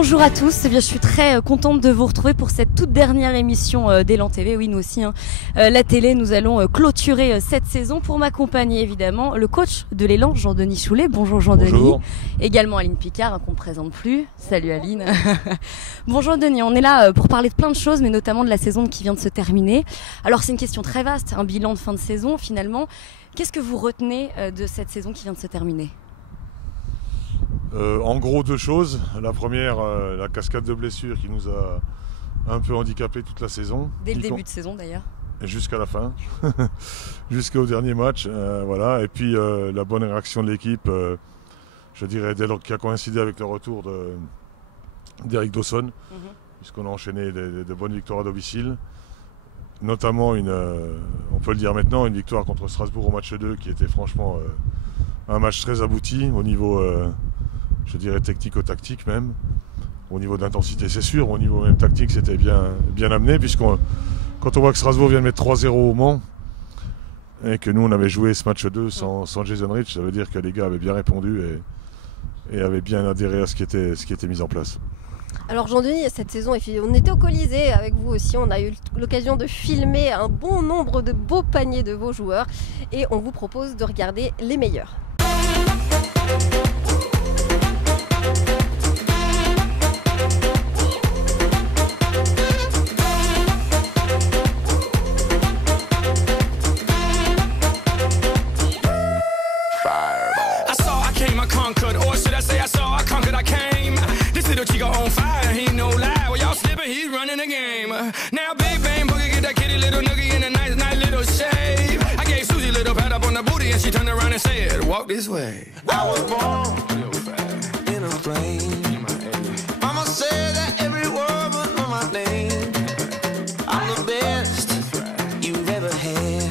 Bonjour à tous, eh bien, je suis très contente de vous retrouver pour cette toute dernière émission d'Élan TV. Oui, nous aussi, la télé, nous allons clôturer cette saison. Pour m'accompagner, évidemment, le coach de l'Élan, Jean-Denis Choulet. Bonjour Jean-Denis. Bonjour. Également Aline Picard, qu'on ne présente plus. Salut Aline. Bonjour Denis, on est là pour parler de plein de choses, mais notamment de la saison qui vient de se terminer. Alors c'est une question très vaste, un bilan de fin de saison finalement. Qu'est-ce que vous retenez de cette saison qui vient de se terminer ? En gros, deux choses. La première, la cascade de blessures qui nous a un peu handicapé toute la saison. Dès le début de saison d'ailleurs. Jusqu'à la fin, jusqu'au dernier match. Voilà. Et puis la bonne réaction de l'équipe, je dirais, qui a coïncidé avec le retour d'Eric Dawson, puisqu'on a enchaîné de bonnes victoires à domicile. Notamment, on peut le dire maintenant, une victoire contre Strasbourg au match 2 qui était franchement un match très abouti au niveau, je dirais, technico-tactique même. Au niveau d'intensité, c'est sûr. Au niveau même tactique, c'était bien amené, quand on voit que Strasbourg vient de mettre 3-0 au Mans et que nous, on avait joué ce match 2 sans Jason Rich, ça veut dire que les gars avaient bien répondu et avaient bien adhéré à ce qui était mis en place. Alors Jean-Denis, cette saison, on était au Colisée avec vous aussi, on a eu l'occasion de filmer un bon nombre de beaux paniers de vos joueurs et on vous propose de regarder les meilleurs. Now Big Bang Boogie get that kitty little noogie in a nice little shave. I gave Susie a little pat up on the booty and she turned around and said, walk this way. I was born in a plane. Mama said that every word was on my name. I'm the best you've ever had.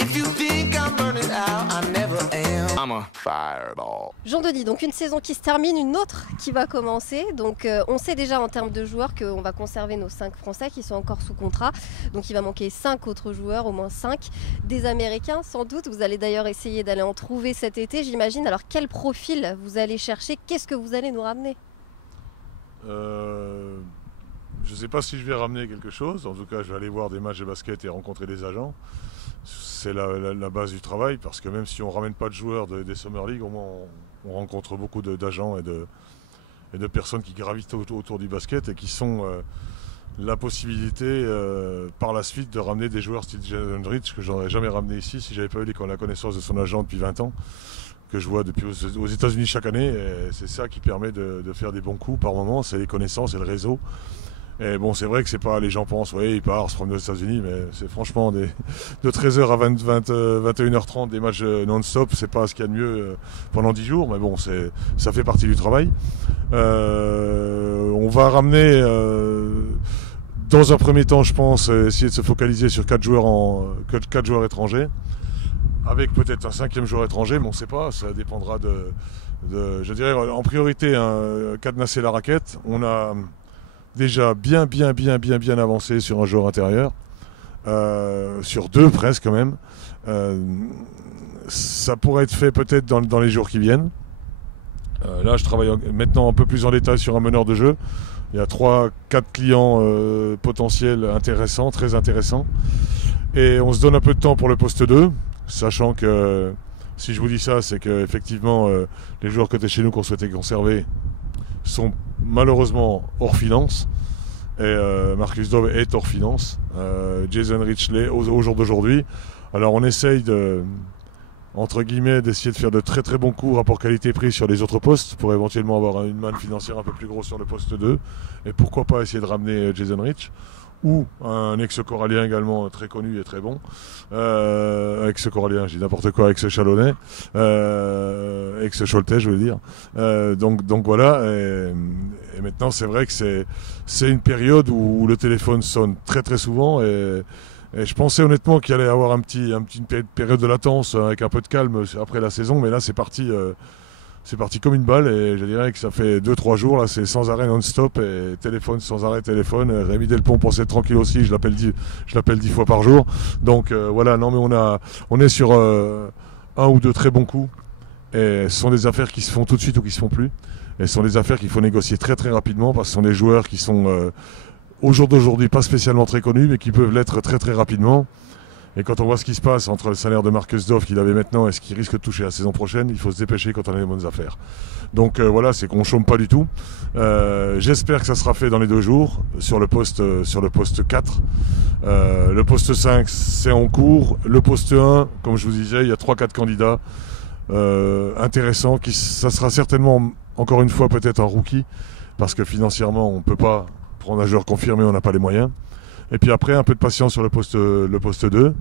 If you think I'm burning out, I never am. I'm a fireball. Jean-Denis, donc une saison qui se termine, une autre qui va commencer. Donc on sait déjà en termes de joueurs qu'on va conserver nos 5 Français qui sont encore sous contrat. Donc il va manquer 5 autres joueurs, au moins 5. Des Américains sans doute. Vous allez d'ailleurs essayer d'aller en trouver cet été, j'imagine. Alors quel profil vous allez chercher? Qu'est-ce que vous allez nous ramener? Je ne sais pas si je vais ramener quelque chose. En tout cas, je vais aller voir des matchs de basket et rencontrer des agents. C'est la base du travail, parce que même si on ne ramène pas de joueurs des Summer League, au moins on rencontre beaucoup d'agents et de personnes qui gravitent autour du basket et qui sont la possibilité par la suite de ramener des joueurs style Jason Rich, que je n'aurais jamais ramené ici si je n'avais pas eu la connaissance de son agent depuis 20 ans, que je vois depuis aux États-Unis chaque année. Et c'est ça qui permet de faire des bons coups par moment, c'est les connaissances et le réseau. Et bon, c'est vrai que c'est pas, les gens pensent, ouais, il part se promener aux États-Unis, mais c'est franchement de 13h à 21h30 des matchs non-stop, c'est pas ce qu'il y a de mieux pendant 10 jours, mais bon, ça fait partie du travail. On va ramener, dans un premier temps, je pense, essayer de se focaliser sur 4 joueurs étrangers, avec peut-être un 5e joueur étranger, mais on ne sait pas, ça dépendra je dirais, en priorité, cadenasser la raquette. On a déjà bien avancé sur un joueur intérieur, sur 2 presque quand même. Ça pourrait être fait peut-être dans les jours qui viennent. Là, je travaille maintenant un peu plus en détail sur un meneur de jeu. Il y a 3-4 clients potentiels intéressants, très intéressants. Et on se donne un peu de temps pour le poste 2, sachant que si je vous dis ça, c'est qu'effectivement, les joueurs côté chez nous qu'on souhaitait conserver sont malheureusement hors finance, et Marcus Dove est hors finance, Jason Richley au jour d'aujourd'hui. Alors on essaye entre guillemets d'essayer de faire de très très bons coups rapport qualité-prix sur les autres postes pour éventuellement avoir une manne financière un peu plus grosse sur le poste 2, et pourquoi pas essayer de ramener Jason Rich ou un ex-corallien également très connu et très bon, ex-corallien, je dis n'importe quoi, ex-chalonnais, ex-Choletais je veux dire, donc voilà, et maintenant c'est vrai que c'est une période où le téléphone sonne très très souvent, et je pensais honnêtement qu'il allait y avoir une période de latence avec un peu de calme après la saison, mais là c'est parti comme une balle, et je dirais que ça fait 2-3 jours, là c'est sans arrêt non-stop, et téléphone sans arrêt téléphone. Rémi Delpont pensait être tranquille aussi, je l'appelle 10 fois par jour. Donc voilà, non mais on est sur un ou deux très bons coups, Et ce sont des affaires qui se font tout de suite ou qui se font plus. Et ce sont des affaires qu'il faut négocier très très rapidement parce que ce sont des joueurs qui sont au jour d'aujourd'hui pas spécialement très connus mais qui peuvent l'être très très rapidement. Et quand on voit ce qui se passe entre le salaire de Marcus Dove qu'il avait maintenant et ce qu'il risque de toucher la saison prochaine, il faut se dépêcher quand on a les bonnes affaires. Donc voilà, c'est qu'on ne chôme pas du tout. J'espère que ça sera fait dans les 2 jours sur le poste 4. Le poste 5, c'est en cours. Le poste 1, comme je vous disais, il y a 3-4 candidats intéressants. Ça sera certainement, encore une fois, peut-être un rookie, parce que financièrement, on ne peut pas prendre un joueur confirmé, on n'a pas les moyens. Et puis après, un peu de patience sur le poste 2.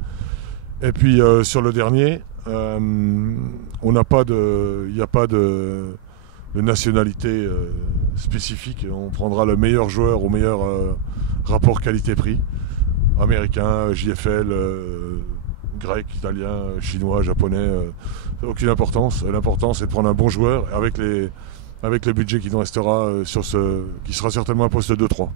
Et puis sur le dernier, il n'y a pas de nationalité spécifique. On prendra le meilleur joueur au meilleur rapport qualité-prix. Américain, JFL, grec, italien, chinois, japonais. Aucune importance. L'important, c'est de prendre un bon joueur avec le budget qui nous restera qui sera certainement un poste 2-3.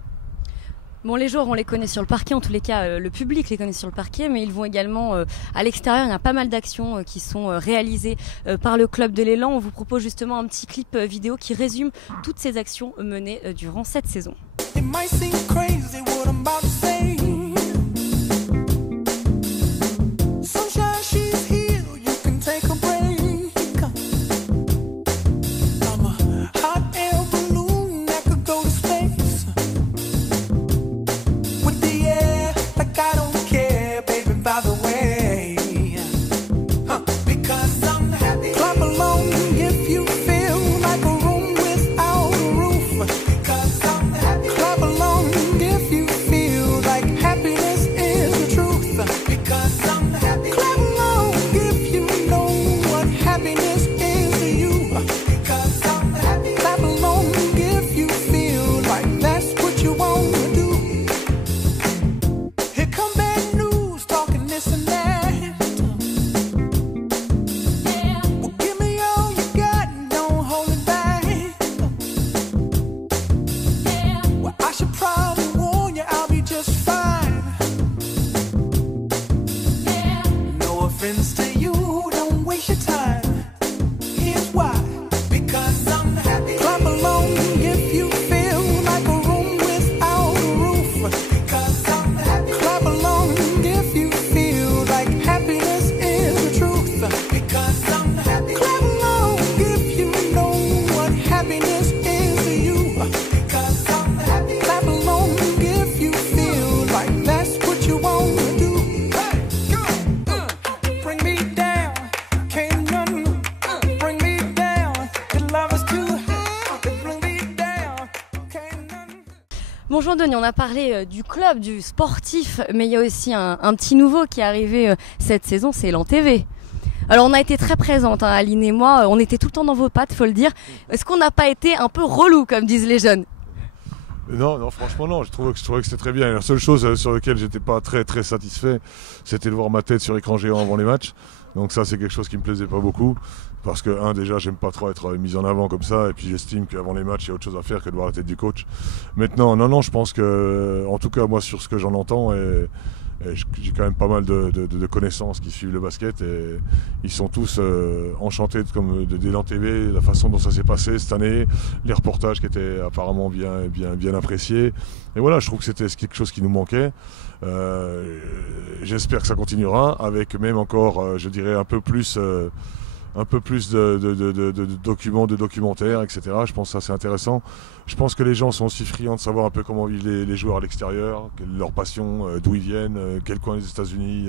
Bon, les joueurs, on les connaît sur le parquet, en tous les cas, le public les connaît sur le parquet, mais ils vont également à l'extérieur. Il y a pas mal d'actions qui sont réalisées par le club de l'Élan. On vous propose justement un petit clip vidéo qui résume toutes ces actions menées durant cette saison. Bonjour Denis, on a parlé du club, du sportif, mais il y a aussi un petit nouveau qui est arrivé cette saison, c'est Élan TV. Alors on a été très présentes, Aline et moi, on était tout le temps dans vos pattes, faut le dire. Est-ce qu'on n'a pas été un peu relou, comme disent les jeunes ? Non, franchement non, je trouvais que c'était très bien. La seule chose sur laquelle j'étais pas très très satisfait, c'était de voir ma tête sur écran géant avant les matchs. Donc ça c'est quelque chose qui me plaisait pas beaucoup. Parce que, déjà, j'aime pas trop être mis en avant comme ça, et puis j'estime qu'avant les matchs, il y a autre chose à faire que de voir la tête du coach. Maintenant, non, je pense que, en tout cas, moi, sur ce que j'en entends, et j'ai quand même pas mal de connaissances qui suivent le basket, et ils sont tous enchantés d'Élan TV, la façon dont ça s'est passé cette année, les reportages qui étaient apparemment bien appréciés. Et voilà, je trouve que c'était quelque chose qui nous manquait. J'espère que ça continuera, avec même encore, je dirais, un peu plus de documents, de documentaires, etc. Je pense que ça c'est intéressant. Je pense que les gens sont aussi friands de savoir un peu comment vivent les joueurs à l'extérieur, leur passion, d'où ils viennent, quel coin des États-Unis,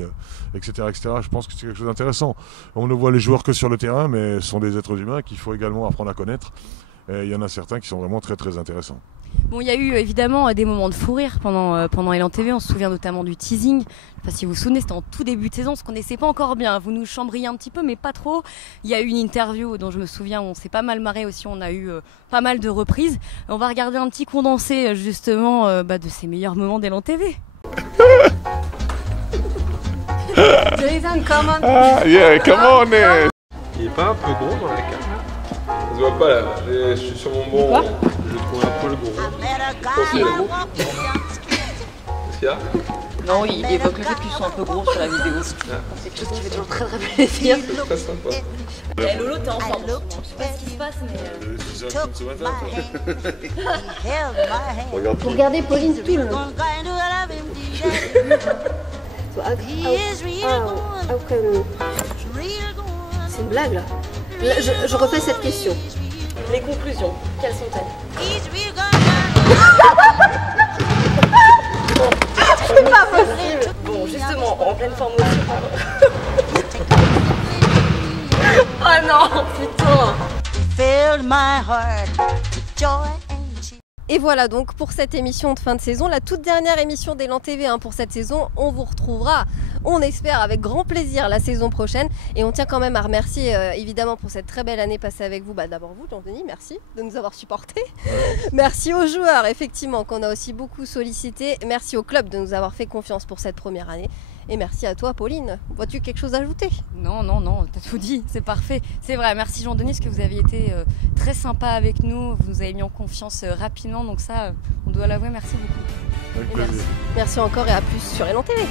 etc., etc. Je pense que c'est quelque chose d'intéressant. On ne voit les joueurs que sur le terrain, mais ce sont des êtres humains qu'il faut également apprendre à connaître. Et il y en a certains qui sont vraiment très très intéressants. Bon, il y a eu évidemment des moments de fou rire pendant Élan TV. On se souvient notamment du teasing. Je sais pas si vous vous souvenez, c'était en tout début de saison, on se connaissait pas encore bien. Vous nous chambriez un petit peu, mais pas trop. Il y a eu une interview dont je me souviens, on s'est pas mal marré aussi. On a eu pas mal de reprises. On va regarder un petit condensé justement de ces meilleurs moments d'Élan TV. Jason, come on. Ah, yeah, come on. Il est pas un peu gros dans la carte? Ça se voit pas là, je suis sur mon bon. Quoi? Je le trouve un peu gros. Qu'est-ce qu'il y a? Non, il évoque le fait qu'ils sont un peu gros sur la vidéo. C'est quelque chose qui fait toujours très plaisir. C'est très sympa. Eh, Lolo, t'es en forme. Je sais pas ce qui se passe, mais... Vous regardez Pauline tout le long. C'est une blague là. Je refais cette question. Les conclusions, quelles sont-elles? C'est pas possible. Bon, justement, en pleine forme aussi. Oh non, putain. Et voilà donc pour cette émission de fin de saison, la toute dernière émission d'Élan TV pour cette saison. On vous retrouvera, on espère, avec grand plaisir la saison prochaine. Et on tient quand même à remercier évidemment pour cette très belle année passée avec vous. D'abord vous, Jean-Denis, merci de nous avoir supportés. Merci aux joueurs, effectivement, qu'on a aussi beaucoup sollicité. Merci au club de nous avoir fait confiance pour cette première année. Et merci à toi, Pauline. Vois-tu quelque chose à ajouter? Non, t'as tout dit, c'est parfait. C'est vrai, merci Jean-Denis, parce que vous aviez été très sympa avec nous. Vous nous avez mis en confiance rapidement, donc ça, on doit l'avouer, merci beaucoup. Avec plaisir. Merci encore et à plus sur Élan TV.